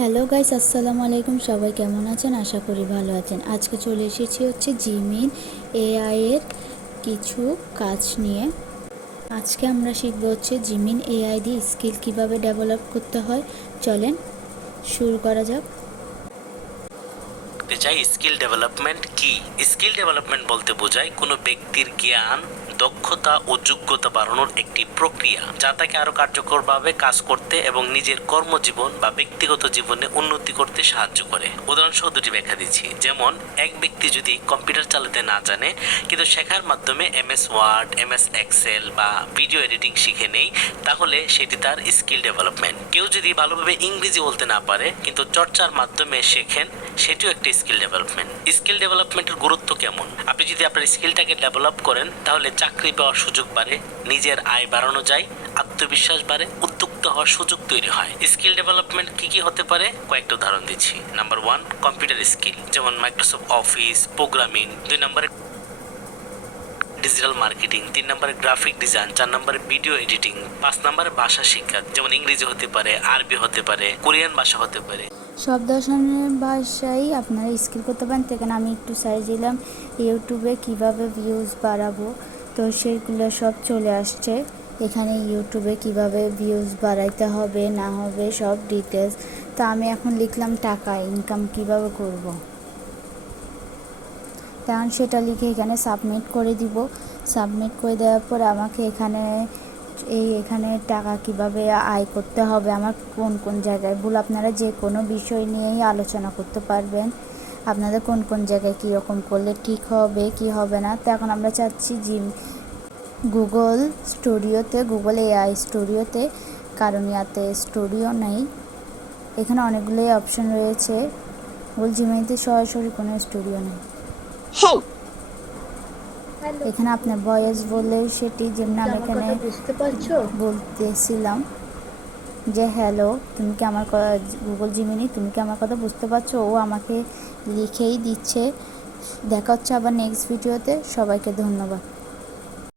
Hello guys, আসসালামু আলাইকুম। সবাই কেমন আছেন? আশা করি ভালো আছেন। আজকে চলে এসেছি জিমিন এআই এর কিছু কাজ নিয়ে। আজকে আমরা শিখবো জিমিন এআই দিয়ে স্কিল কিভাবে ডেভেলপ করতে হয়। চলেন শুরু করা যাক। চাই স্কিল ডেভেলপমেন্ট কি? স্কিল ডেভেলপমেন্ট বলতে বোঝায় কোনো ব্যক্তির জ্ঞান, দক্ষতা ও যোগ্যতা বাড়ানোর একটি প্রক্রিয়া, যা তাকে আরো কার্যকরভাবে কাজ করতে এবং নিজের কর্মজীবন বা ব্যক্তিগত জীবনে উন্নতি করতে সাহায্য করে। উদাহরণসহ দুটি ব্যাখ্যা দিচ্ছি। যেমন, এক ব্যক্তি যদি কম্পিউটার চালাতে না জানে কিন্তু শেখার মাধ্যমে এমএস ওয়ার্ড, এমএস এক্সেল বা ভিডিও এডিটিং শিখে নেই, তাহলে সেটি তার স্কিল ডেভেলপমেন্ট। কেউ যদি ভালোভাবে ইংরেজি বলতে না পারে কিন্তু চর্চার মাধ্যমে শেখেন, সেটিও একটি স্কিল ডেভেলপমেন্ট। স্কিল ডেভেলপমেন্টের গুরুত্ব কেমন? আপনি যদি আপনার স্কিলটাকে ডেভেলপ করেন, তাহলে চাকরি পাওয়ার সুযোগ বাড়ে, নিজের আয় বাড়ানো যায়, আত্মবিশ্বাস বাড়ে, উদ্যোক্তা হওয়ার সুযোগ তৈরি হয়। স্কিল ডেভেলপমেন্ট কি কি হতে পারে কয়েকটা উদাহরণ দিচ্ছি। নাম্বার 1, কম্পিউটার স্কিল, যেমন মাইক্রোসফট অফিস, প্রোগ্রামিং। 2 নম্বরে ডিজিটাল মার্কেটিং। 3 নম্বরে গ্রাফিক ডিজাইন। 4 নম্বরে ভিডিও এডিটিং। 5 নম্বরে ভাষা শিক্ষা, যেমন ইংরেজি হতে পারে, আরবি হতে পারে, কোরিয়ান ভাষা হতে পারে। সব ধরনের ভাষায় আপনারা স্কিল করতে পারেন। এখানে আমি একটু সার্চ দিলাম ইউটিউবে কিভাবে ভিউজ বাড়াবো, তো সেগুলো সব চলে আসছে। এখানে ইউটিউবে কিভাবে ভিউজ বাড়াইতে হবে না হবে সব ডিটেলস। তো আমি এখন লিখলাম টাকা ইনকাম কিভাবে করব, তখন সেটা লিখে এখানে সাবমিট করে দিব। সাবমিট করে দেওয়ার পর আমাকে এখানে টাকা কিভাবে আয় করতে হবে, আমার কোন কোন জায়গায় ভুল, আপনারা যে কোনো বিষয় নিয়েই আলোচনা করতে পারবেন। আপনাদের কোন কোন জায়গায় কীরকম করলে ঠিক হবে কি হবে না। তো এখন আমরা চাচ্ছি গুগল স্টুডিওতে, গুগল এআই স্টুডিওতে, কারণ ইয়াতে স্টুডিও নেই। এখানে অনেকগুলোই অপশন রয়েছে। গুগল জিমেইতে সরাসরি কোনো স্টুডিও নেই। এখানে আপনার ভয়েস বললে সেটি, যেমন আমি এখানে বুঝতে পারছো? বলতেছিলাম যে হ্যালো, তুমি কি আমার গুগল জিমিনি, তুমি কি আমার কথা বুঝতে পারছো? ও আমাকে লিখেই দিচ্ছে। দেখা হচ্ছে আবার নেক্সট ভিডিওতে। সবাইকে ধন্যবাদ।